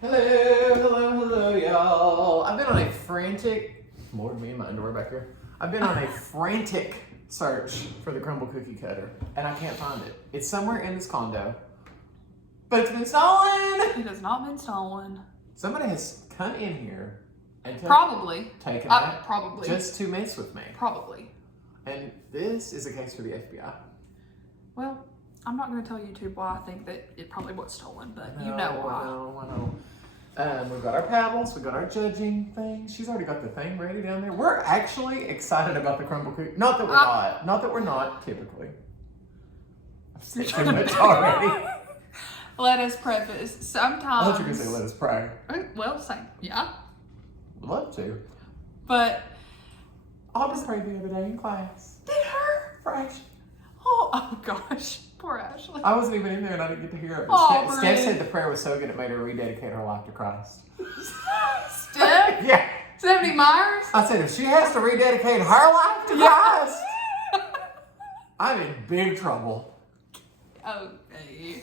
Hello, y'all. I've been on a frantic, more than me and my underwear back here. I've been on a frantic search for the crumble cookie cutter, and I can't find it. It's somewhere in this condo, but it's been stolen. It has not been stolen. Somebody has come in here and taken it probably just to mess with me. Probably. And this is a case for the FBI. Well, I'm not going to tell YouTube why I think that it probably was stolen, but you know why. I know. We've got our paddles, we've got our judging thing. She's already got the thing ready down there. We're actually excited about the crumble cookie. Not that we're not. Not that we're not, typically. I've said too much already. Let us preface. Sometimes. I thought you were going to say let us pray. Well, same. Yeah. Would love to. But. Aubrey prayed the other day in class. Did her? For Ashley. Oh gosh. Poor Ashley. I wasn't even in there and I didn't get to hear it. Oh, Steph said the prayer was so good it made her rededicate her life to Christ. Steph? Yeah. Stephanie Myers? I said, if she has to rededicate her life to Christ, I'm in big trouble. Okay.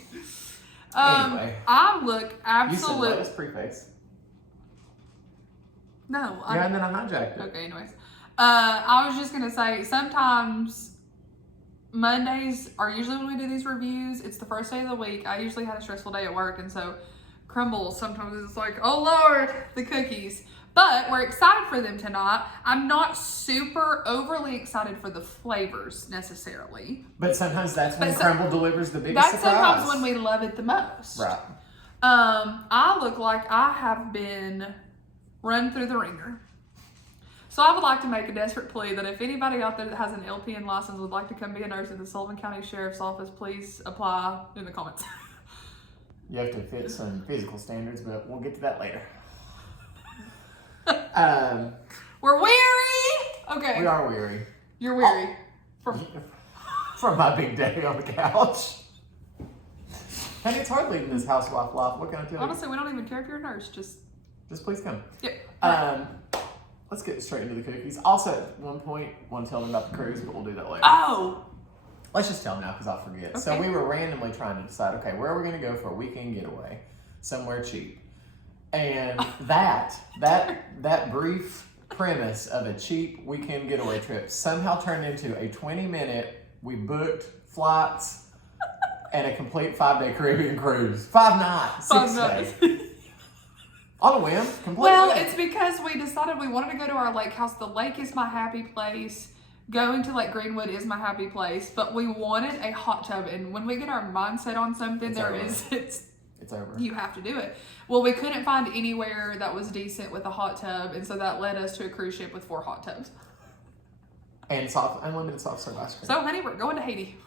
Anyway. I look absolutely. You said let us preface. No. Yeah, and then I hijacked it. Okay, anyways. I was just going to say, sometimes Mondays are usually when we do these reviews. It's the first day of the week. I usually had a stressful day at work, and so crumbles sometimes it's like, oh Lord, the cookies. But we're excited for them tonight. I'm not super overly excited for the flavors necessarily. But sometimes that's when crumble delivers the biggest surprise. That's sometimes when we love it the most. Right. I look like I have been run through the ringer. So I would like to make a desperate plea that if anybody out there that has an LPN license would like to come be a nurse at the Sullivan County Sheriff's Office, please apply in the comments. You have to fit some physical standards, but we'll get to that later. We're weary. Okay. We are weary. You're weary. From my big day on the couch. And it's hard leaving this housewife life. What can I tell you? Honestly, we don't even care if you're a nurse. Just please come. Yep. Let's get straight into the cookies. Also, at one point, want to tell them about the cruise, but we'll do that later. Oh! Let's just tell them now, because I'll forget. Okay. So we were randomly trying to decide, okay, where are we going to go for a weekend getaway? Somewhere cheap. And that brief premise of a cheap weekend getaway trip somehow turned into a 20-minute, we booked flights and a complete 5-day Caribbean cruise. 5 nights, 6 days. On a whim, completely. Well, it's because we decided we wanted to go to our lake house. The lake is my happy place. Going to Lake Greenwood is my happy place. But we wanted a hot tub. And when we get our mindset on something, it's over. You have to do it. Well, we couldn't find anywhere that was decent with a hot tub. And so that led us to a cruise ship with 4 hot tubs. And unlimited soft serve ice cream. So, honey, we're going to Haiti.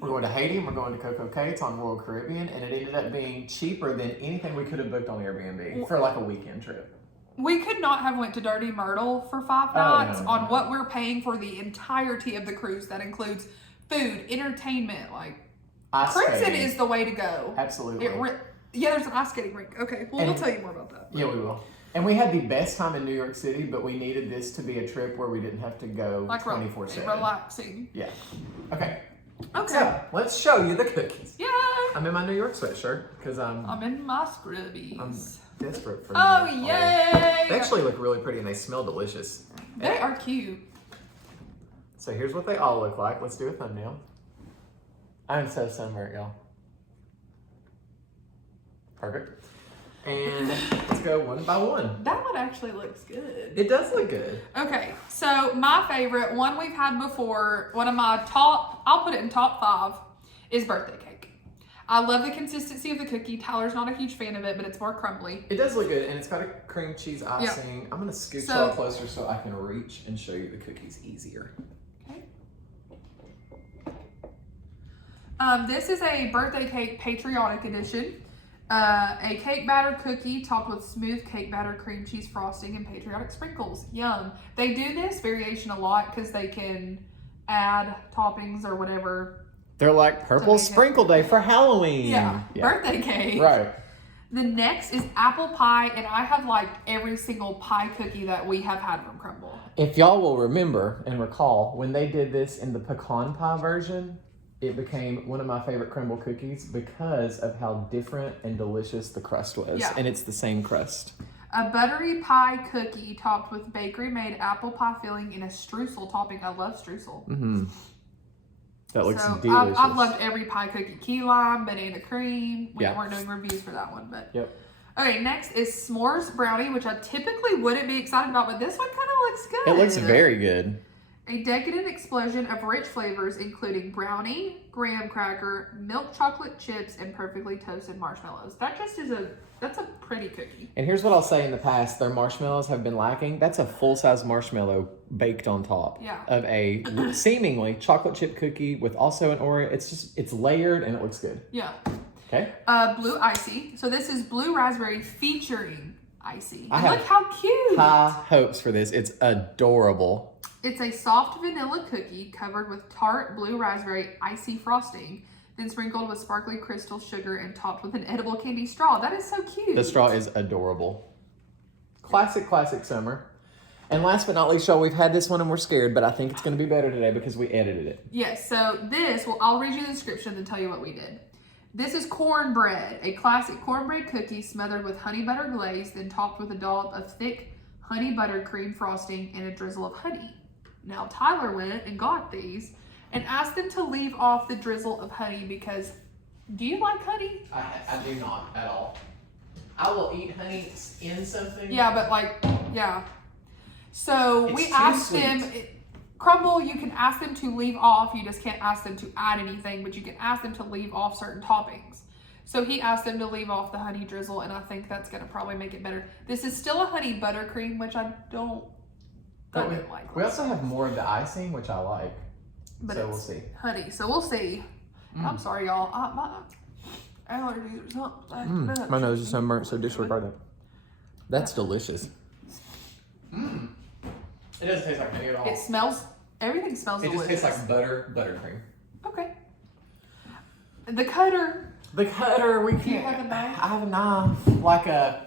We're going to Haiti and we're going to Coco Cay. It's on Royal Caribbean, and it ended up being cheaper than anything we could have booked on Airbnb for like a weekend trip. We could not have went to Dirty Myrtle for 5 nights on what we're paying for the entirety of the cruise. That includes food, entertainment, like cruising is the way to go. Absolutely. There's an ice skating rink. Okay, well, we'll tell you more about that. Yeah, we will. And we had the best time in New York City, but we needed this to be a trip where we didn't have to go 24/7. Relaxing. Yeah. Okay. Okay. So, let's show you the cookies. Yeah. I'm in my New York sweatshirt because I'm in my scrubbies. I'm desperate for them. Oh, yay! They actually look really pretty and they smell delicious. They are cute. So here's what they all look like. Let's do a thumbnail. I'm so sunburnt, y'all. Perfect. And let's go one by one. That one actually looks good. It does look good. Okay, so my favorite, one we've had before, one of my top, I'll put it in top 5, is birthday cake. I love the consistency of the cookie. Tyler's not a huge fan of it, but it's more crumbly. It does look good, and it's got a cream cheese icing. Yep. I'm going to scooch y'all closer so I can reach and show you the cookies easier. Okay. This is a birthday cake Patriotic edition. A cake batter cookie topped with smooth cake batter, cream cheese frosting, and Patriotic sprinkles. Yum. They do this variation a lot because they can add toppings or whatever. They're like purple sprinkle day for Halloween. Yeah. Birthday cake. Right. The next is apple pie, and I have liked every single pie cookie that we have had from Crumble. If y'all will remember and recall, when they did this in the pecan pie version, it became one of my favorite crumble cookies because of how different and delicious the crust was. Yeah. And it's the same crust. A buttery pie cookie topped with bakery-made apple pie filling and a streusel topping. I love streusel. Mm-hmm. That looks so delicious. I've loved every pie cookie. Key lime, banana cream. We Yeah. weren't doing reviews for that one, but. Yep. Okay, next is s'mores brownie, which I typically wouldn't be excited about, but this one kind of looks good. It looks very good. A decadent explosion of rich flavors, including brownie, graham cracker, milk chocolate chips, and perfectly toasted marshmallows. That just is that's a pretty cookie. And here's what I'll say: in the past, their marshmallows have been lacking. That's a full-size marshmallow baked on top of a seemingly chocolate chip cookie with also an Oreo. It's layered and it looks good. Yeah. Okay. Blue icy. So this is blue raspberry featuring icy. I have look how cute. High hopes for this. It's adorable. It's a soft vanilla cookie covered with tart blue raspberry icy frosting, then sprinkled with sparkly crystal sugar and topped with an edible candy straw. That is so cute. The straw is adorable. Classic summer. And last but not least, y'all, we've had this one and we're scared, but I think it's going to be better today because we edited it. Yes, so I'll read you the description and tell you what we did. This is Cornbread, a classic cornbread cookie smothered with honey butter glaze, then topped with a dollop of thick honey buttercream frosting and a drizzle of honey. Now, Tyler went and got these and asked them to leave off the drizzle of honey because, do you like honey? I do not at all. I will eat honey in something. Yeah, but yeah. So we asked them, Crumble, you can ask them to leave off. You just can't ask them to add anything, but you can ask them to leave off certain toppings. So he asked them to leave off the honey drizzle, and I think that's going to probably make it better. This is still a honey buttercream, which I don't like. We also have more of the icing, which I like. But so we'll see. Honey, so we'll see. I'm sorry, y'all. My allergies or something. My nose is so burnt, so disregard that. That's delicious. It doesn't taste like honey at all. It smells, everything smells delicious. It just tastes like buttercream. Okay. The cutter. We can't. Do you have a knife? I have a knife, like a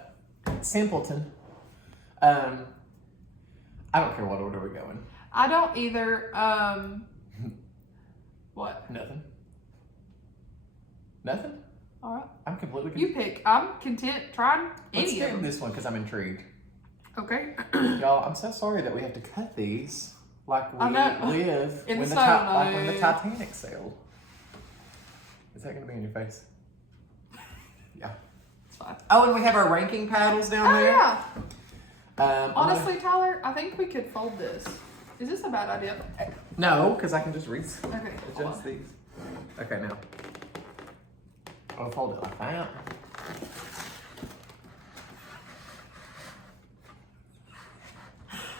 simpleton. I don't care what order we go in. I don't either. What? Nothing? All right. I'm completely You pick. I'm content trying Let's any of do them. this one because I'm intrigued. Okay. Y'all, I'm so sorry that we have to cut these like we live in when the like when the Titanic sailed. Is that going to be in your face? Yeah. It's fine. Oh, and we have our ranking paddles down there. Yeah. Honestly, Tyler, I think we could fold this. Is this a bad idea? No, because I can just Okay. adjust these. Okay, now. I'll fold it like that.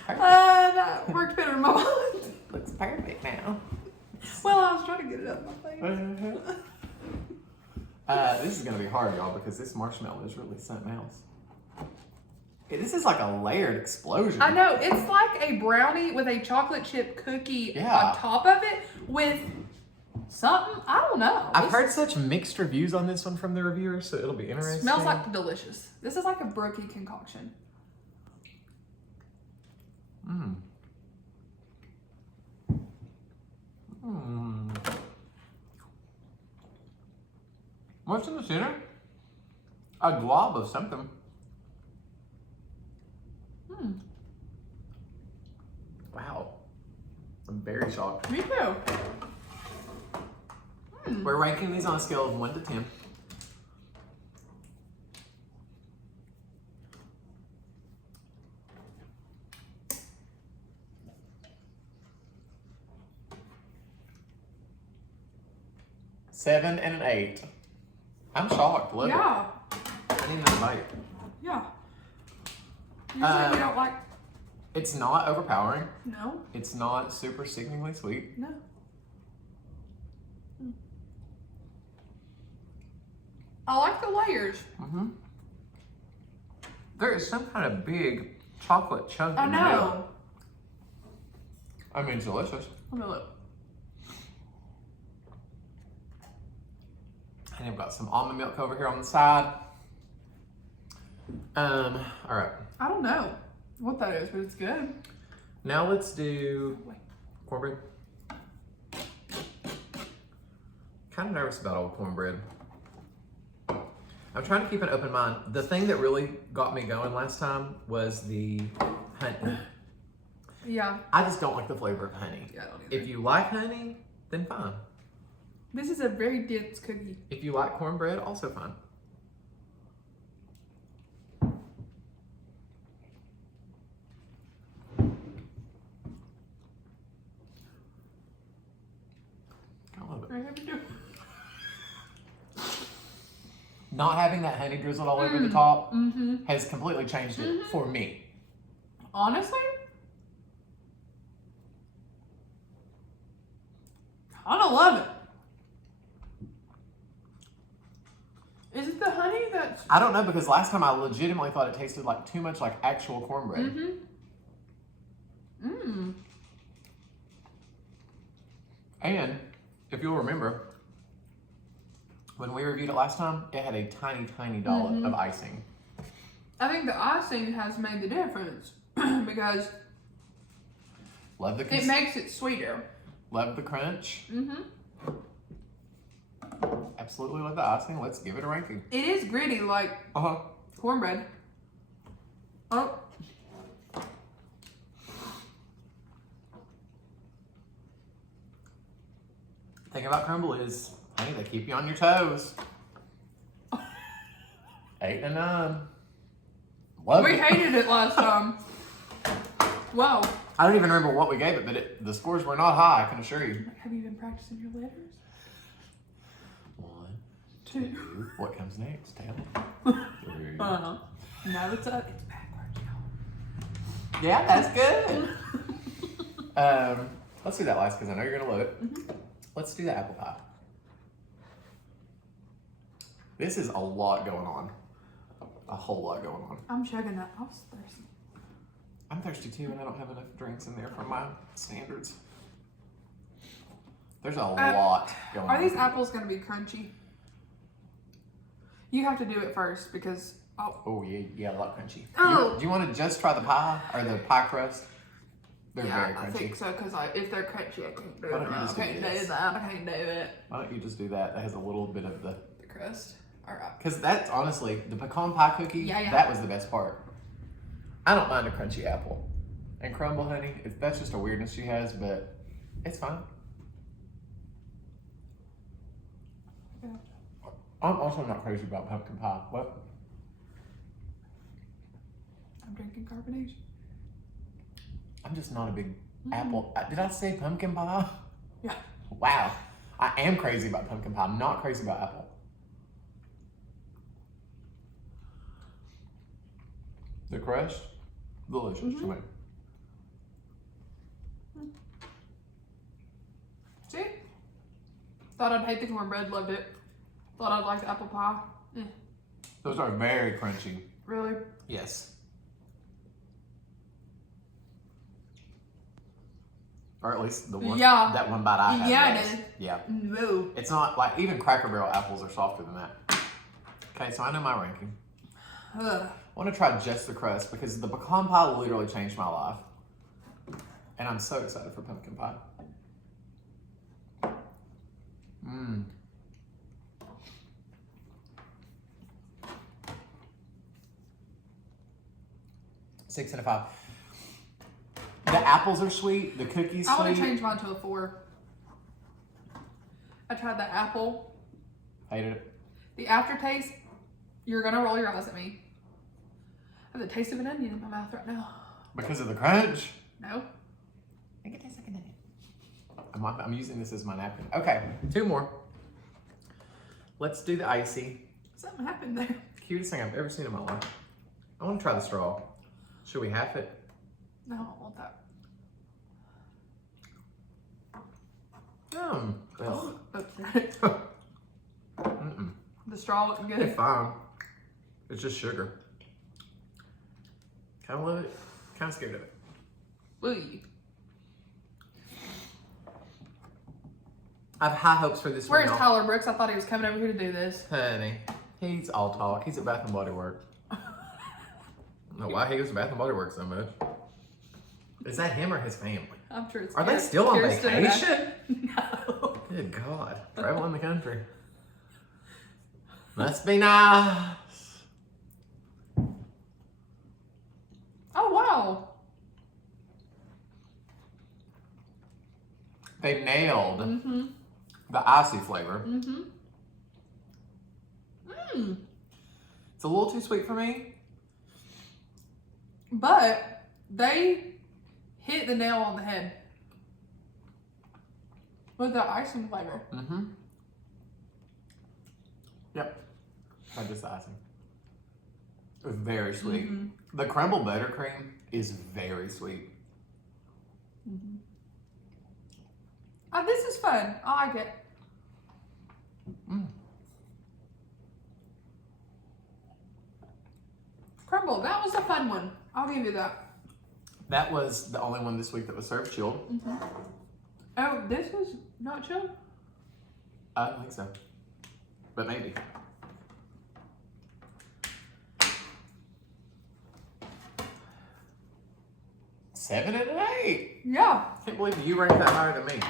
That worked better in my mind. Looks perfect now. Well, I was trying to get it up my face. This is going to be hard, y'all, because this marshmallow is really something else. This is like a layered explosion. I know. It's like a brownie with a chocolate chip cookie on top of it with something. I don't know. I've heard such mixed reviews on this one from the reviewers, so it'll be interesting. Smells like delicious. This is like a brookie concoction. What's in the center? A glob of something. Wow. I'm very shocked. Me too. We're ranking these on a scale of 1 to 10. Seven and an 8. I'm shocked. Love it. Yeah. I need another bite. Yeah. Usually we don't like. It's not overpowering. No. It's not super sickeningly sweet. No. I like the layers. There is some kind of big chocolate chunk I in the middle. know. I mean, it's delicious. Let me look. And I've got some almond milk over here on the side. All right. I don't know what that is, but it's good. Now let's do cornbread. kind of nervous about old cornbread. I'm trying to keep an open mind. The thing that really got me going last time was the honey. Yeah. I just don't like the flavor of honey. Yeah, I don't either. If you like honey, then fine. This is a very dense cookie. If you like cornbread, also fine. I love it. Not having that honey drizzled all over the top has completely changed it for me. Honestly? I don't love it. Is it the honey that's... I don't know, because last time I legitimately thought it tasted like too much like actual cornbread. And if you'll remember, when we reviewed it last time, it had a tiny, tiny dollop of icing. I think the icing has made the difference because Love the it makes it sweeter. Love the crunch. Absolutely love the icing. Let's give it a ranking. It is gritty like cornbread. Oh. Thing about crumble is, honey, they keep you on your toes. 8 and 9. Love We it. hated it last time. Wow. I don't even remember what we gave it, but the scores were not high, I can assure you. Have you been practicing your letters? 1, 2. 2. What comes next? Tell me. 3. Now it's backwards, y'all. Yeah, that's good. Let's do that last because I know you're gonna love it. Let's do the apple pie. This is a lot going on. A whole lot going on. I'm chugging that. I was thirsty. I'm thirsty too, and I don't have enough drinks in there for my standards. There's a lot going on. Are these apples going to be crunchy? You have to do it first because... Oh, yeah, a lot crunchy. Oh. Do you want to just try the pie or the pie crust? They're very crunchy. I think so, because if they're crunchy, I can't do it. Why don't you I just do can't do this? that. I can't do it. Why don't you just do that? That has a little bit of the crust. All right. Because that's honestly, the pecan pie cookie, that was the best part. I don't mind a crunchy apple. And crumble honey, that's just a weirdness she has, but it's fine. Yeah. I'm also not crazy about pumpkin pie. What? I'm drinking carbonation. I'm just not a big apple. Did I say pumpkin pie? Yeah. Wow. I am crazy about pumpkin pie. I'm not crazy about apple. The crust, delicious to me. See? Thought I'd hate the cornbread, loved it. Thought I'd like the apple pie. Those are very crunchy. Really? Yes. Or at least the one, that one bite I had. Yeah, was. it is. Yeah. No. It's not like, even Cracker Barrel apples are softer than that. Okay, so I know my ranking. I want to try just the crust because the pecan pie literally changed my life. And I'm so excited for pumpkin pie. Mmm. Six and a 5. The apples are sweet, the cookies I sweet. want to change mine to a 4. I tried the apple. Hated it. The aftertaste, you're going to roll your eyes at me. I have the taste of an onion in my mouth right now. Because of the crunch? No. I think it tastes like an onion. I'm using this as my napkin. Okay, 2 more. Let's do the icy. Something happened there. Cutest thing I've ever seen in my life. I want to try the straw. Should we half it? No, I don't want that. Ugh. The straw looking good. It's fine. It's just sugar. Kind of love it. Kind of scared of it. Ooh. I have high hopes for this one. Where's Tyler Brooks? I thought he was coming over here to do this. Honey, he's all talk. He's at Bath and Body Works. I don't know why he goes to Bath and Body Works so much. Is that him or his family? I'm sure it's Are they still on Kirsten vacation? No. Good God. Traveling the country. Must be nice. Oh, wow. They nailed Mm-hmm. the icy flavor. Mm-hmm. Mm. It's a little too sweet for me. But they hit the nail on the head with the icing flavor. Mm-hmm. Yep. Not just the icing. It was very sweet. Mm-hmm. The crumble buttercream is very sweet. Mm-hmm. Oh, this is fun. I like it. Mm. Crumble, that was a fun one. I'll give you that. That was the only one this week that was served chilled. Mm-hmm. Oh, this was not chilled? I don't think so. But maybe. Seven and an 8. Yeah. I can't believe you ranked that higher than me.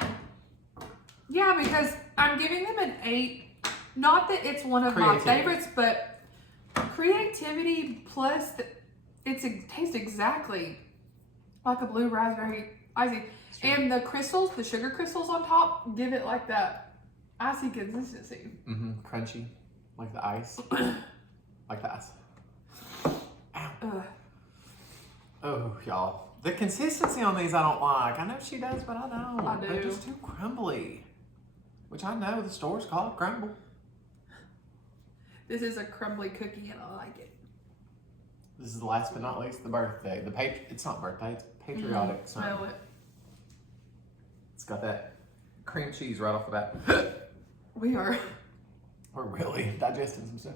Yeah, because I'm giving them an 8. Not that it's one of my favorites, but creativity plus it tastes exactly like a blue raspberry icy. And the crystals, the sugar crystals on top, give it like that icy consistency. Mm-hmm. Crunchy. Like the ice. Like the ice. Ow. Oh, y'all. The consistency on these I don't like. I know she does, but I don't. I do. They're just too crumbly. Which I know the stores call it crumble. This is a crumbly cookie and I like it. This is last but not least the birthday. It's not birthday, it's patriotic. Smell it. It's got that cream cheese right off the bat. We're really digesting some stuff.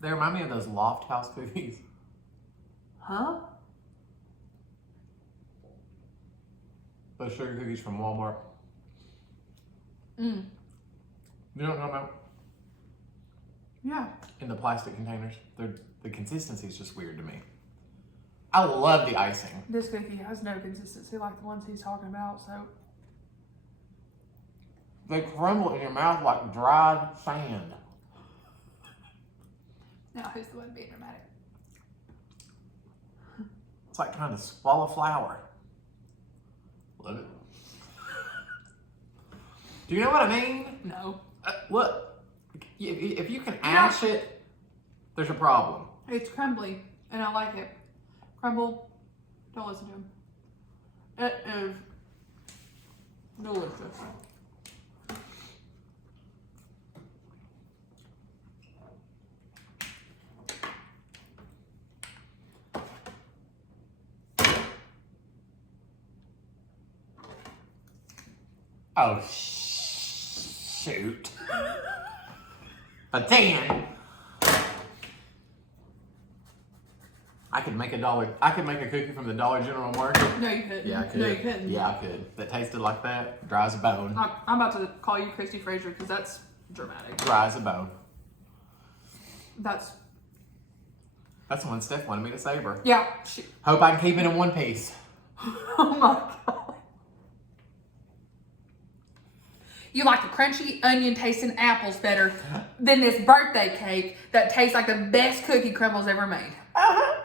They remind me of those Loft House cookies. Huh? Those sugar cookies from Walmart. Mm. You know what I'm talking about? Yeah. In the plastic containers. The consistency is just weird to me. I love the icing. This cookie has no consistency like the ones he's talking about, so. They crumble in your mouth like dried sand. Now who's the one being dramatic? It's like trying to swallow flour. Love it. Do you know what I mean? No. Look, if you can ash it, there's a problem. It's crumbly, and I like it. Crumble, don't listen to him. It is delicious. Oh, shoot. A 10. I could make a cookie from the Dollar General market. No, you couldn't. Yeah, I could. No, you couldn't. Yeah, I could. That tasted like that. Dry as a bone. I'm about to call you Christy Fraser because that's dramatic. Dry as a bone. That's the one Steph wanted me to save her. yeah. Hope I can keep it in one piece. Oh my god. You like the crunchy onion tasting apples better than this birthday cake that tastes like the best cookie crumbles ever made. Uh-huh.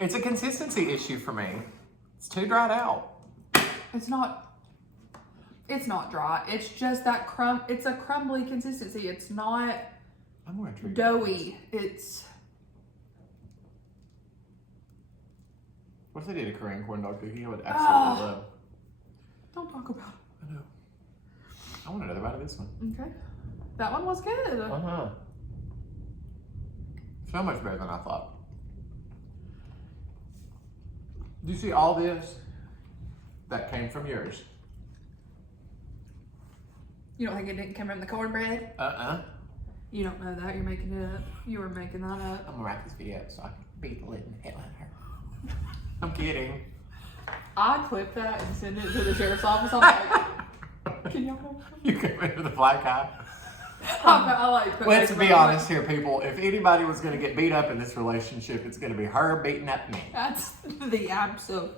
It's a consistency issue for me. It's too dried out. It's not dry. It's just that it's a crumbly consistency. It's not I'm gonna treat doughy. It's what if they did a Korean corn dog cookie? I would absolutely love. don't talk about it. I know. I want another bite of this one. Okay. That one was good. Uh-huh. So much better than I thought. Do you see all this? That came from yours. You don't think it didn't come from the cornbread? Uh-uh. You don't know that. You're making it up. You were making that up. I'm gonna wrap this video up so I can beat the living hell out of her. I'm kidding. I clip that and send it to the sheriff's office. I'm like, can y'all help? You came into the black eye. I like. Let's be honest here, people. If anybody was going to get beat up in this relationship, it's going to be her beating up me. That's the absolute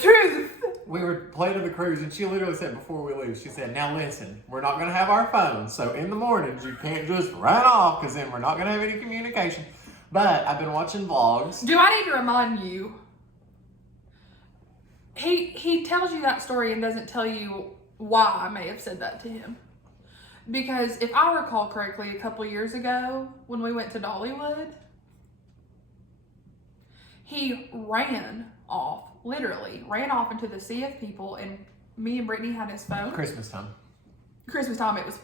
truth. We were planning the cruise, and she literally said before we leave, she said, now listen, we're not going to have our phones, so in the mornings you can't just run off, because then we're not going to have any communication. But I've been watching vlogs. Do I need to remind you? He tells you that story and doesn't tell you why I may have said that to him. Because if I recall correctly, a couple years ago when we went to Dollywood, he literally ran off into the sea of people, and me and Brittany had his phone. Christmas time, it was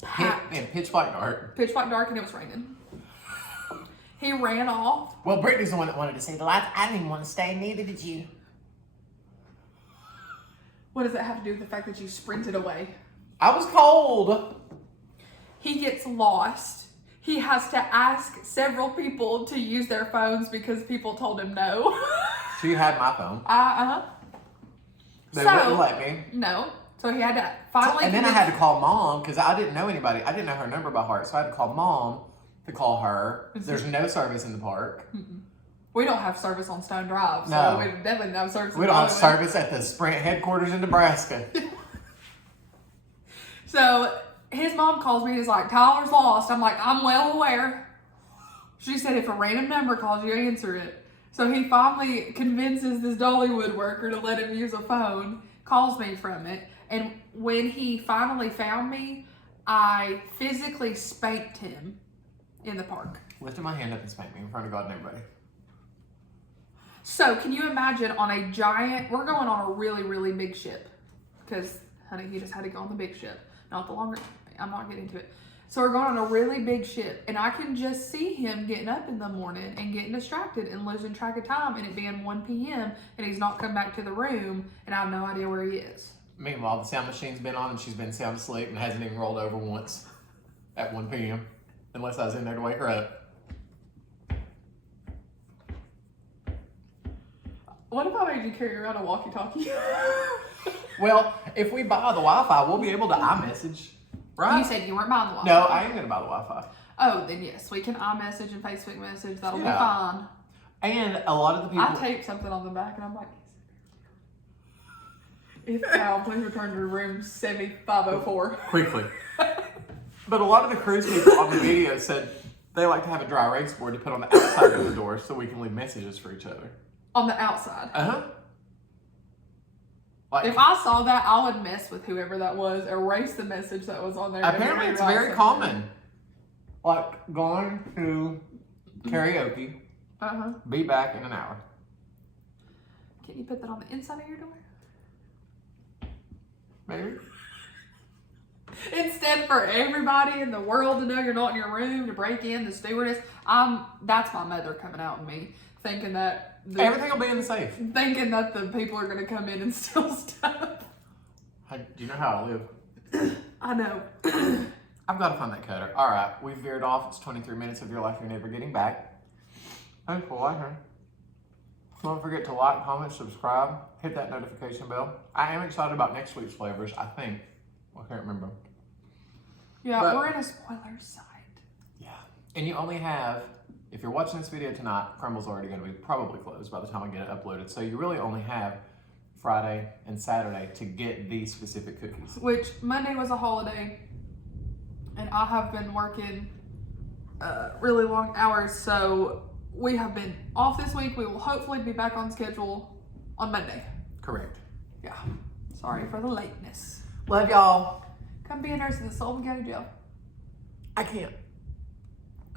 packed. And pitch black dark. Pitch black dark, and it was raining. He ran off. Well, Brittany's the one that wanted to see the lights. I didn't even want to stay, neither did you. What does that have to do with the fact that you sprinted away? I was cold. He gets lost. He has to ask several people to use their phones because people told him no. She had my phone. They wouldn't let me. No. So he had to finally... And then I had to call Mom because I didn't know anybody. I didn't know her number by heart. So I had to call Mom to call her. There's no service in the park. We don't have service on Stone Drive. So No. we definitely don't have service. We don't have service at the Sprint headquarters in Nebraska. So his mom calls me and is like, Tyler's lost. I'm like, I'm well aware. She said, if a random number calls you, answer it. So he finally convinces this Dollywood worker to let him use a phone, calls me from it. And when he finally found me, I physically spanked him in the park. Lifted my hand up and spanked me in front of God and everybody. So can you imagine on a giant, we're going on a really, really big ship. Because, honey, he just had to go on the big ship. Not the longer, I'm not getting into it. So we're going on a really big ship. And I can just see him getting up in the morning and getting distracted and losing track of time. And it being 1 p.m. and he's not come back to the room. And I have no idea where he is. Meanwhile, the sound machine's been on and she's been sound asleep and hasn't even rolled over once at 1 p.m. Unless I was in there to wake her up. What if I made you carry around a walkie-talkie? Well, if we buy the Wi-Fi, we'll be able to iMessage, right? You said you weren't buying the Wi-Fi. No, I am going to buy the Wi-Fi. Oh, then yes, we can iMessage and Facebook message. That'll be fine. And a lot of the people... I taped something on the back and I'm like, if Cal, please return to room 7504. Quickly. But a lot of the cruise people on the video said they like to have a dry erase board to put on the outside of the door so we can leave messages for each other. On the outside? Uh-huh. Like, if I saw that, I would mess with whoever that was, erase the message that was on there. Apparently it's very common. Like, going to karaoke, be back in an hour. Can you put that on the inside of your door? Maybe. Instead, for everybody in the world to know you're not in your room, to break in, the stewardess, that's my mother coming out in me, thinking that... Everything will be in the safe. Thinking that the people are going to come in and steal stuff. Do you know how I live? I know. I've got to find that cutter. All right, we've veered off. It's 23 minutes of your life you're never getting back. Thanks for watching. Don't forget to like, comment, subscribe, hit that notification bell. I am excited about next week's flavors, I think. I can't remember. Yeah, But, we're in a spoiler site. Yeah. And you only have, if you're watching this video tonight, Crumble's already going to be probably closed by the time I get it uploaded. So you really only have Friday and Saturday to get these specific cookies. Which, Monday was a holiday. And I have been working really long hours. So we have been off this week. We will hopefully be back on schedule on Monday. Correct. Yeah. Sorry for the lateness. Love y'all. Come be a nurse in the Sullivan County Jail. I can't.